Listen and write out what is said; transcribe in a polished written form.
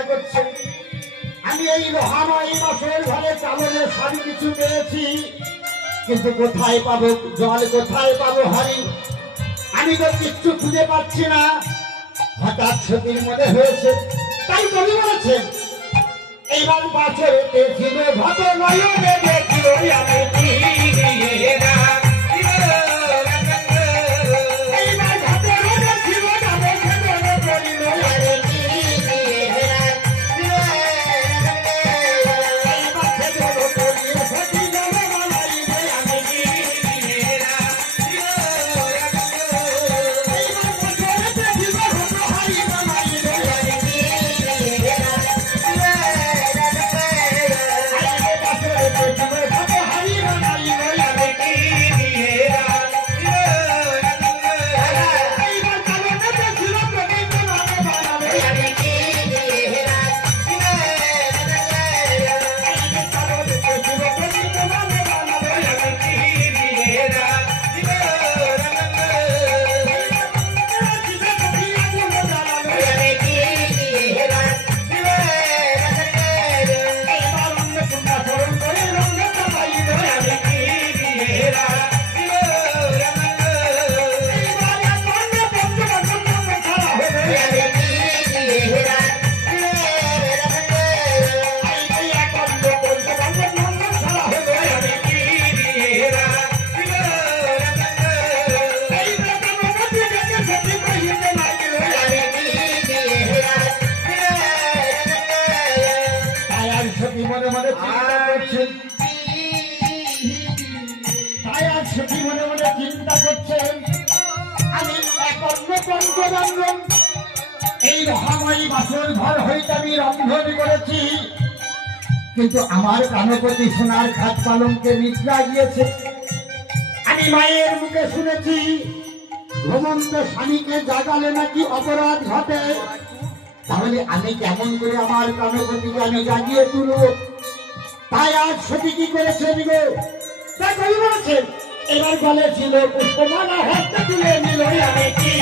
চিন্তা করছে আমি এই লোহাময় বাসের ঘরে চালনে সব কিছু পেয়েছি, কিন্তু কোথায় পাবো জল, কোথায় পাবো হাড়ি, আমি তো কিচ্ছু খুঁজে পাচ্ছি না। হঠাৎ সতীর মনে হয়েছে, তাই কবি বলেছেন এইবার বাছরেতে ছিল ভত নয়নে দেখিল আমি তীরা। এইবার ভতরে ছিল যাবে সেজনে করিল আমি তীরা। এইবার সেজনে করিল সতী জনে বানাইল আমি তীরা। এইবার বাছরেতে ছিল ভত হারি বানাইল আমি তীরা। মনে মনে চিন্তা করছেন আমি একর্ণ পঞ্চরঞ্জন এই মহাময়ী বাসর ঘর হইতে আমি রন্ধন করেছি, কিন্তু আমার প্রাণপতি সোনার খাট পালঙ্কে নিদ্রা গিয়েছে। আমি মায়ের মুখে শুনেছি ঘুমন্ত স্বামীকে জাগালে নাকি অপরাধ ঘটে, তাহলে আমি কেমন করে আমার প্রাণপতিকে আমি জাগিয়ে তুলব? তাই আজ সতী কি করেছেন গো, তাই কবি বলেছেন এবার বলেছিল পুষ্পমালা হাতে তুলে নিল আমি কি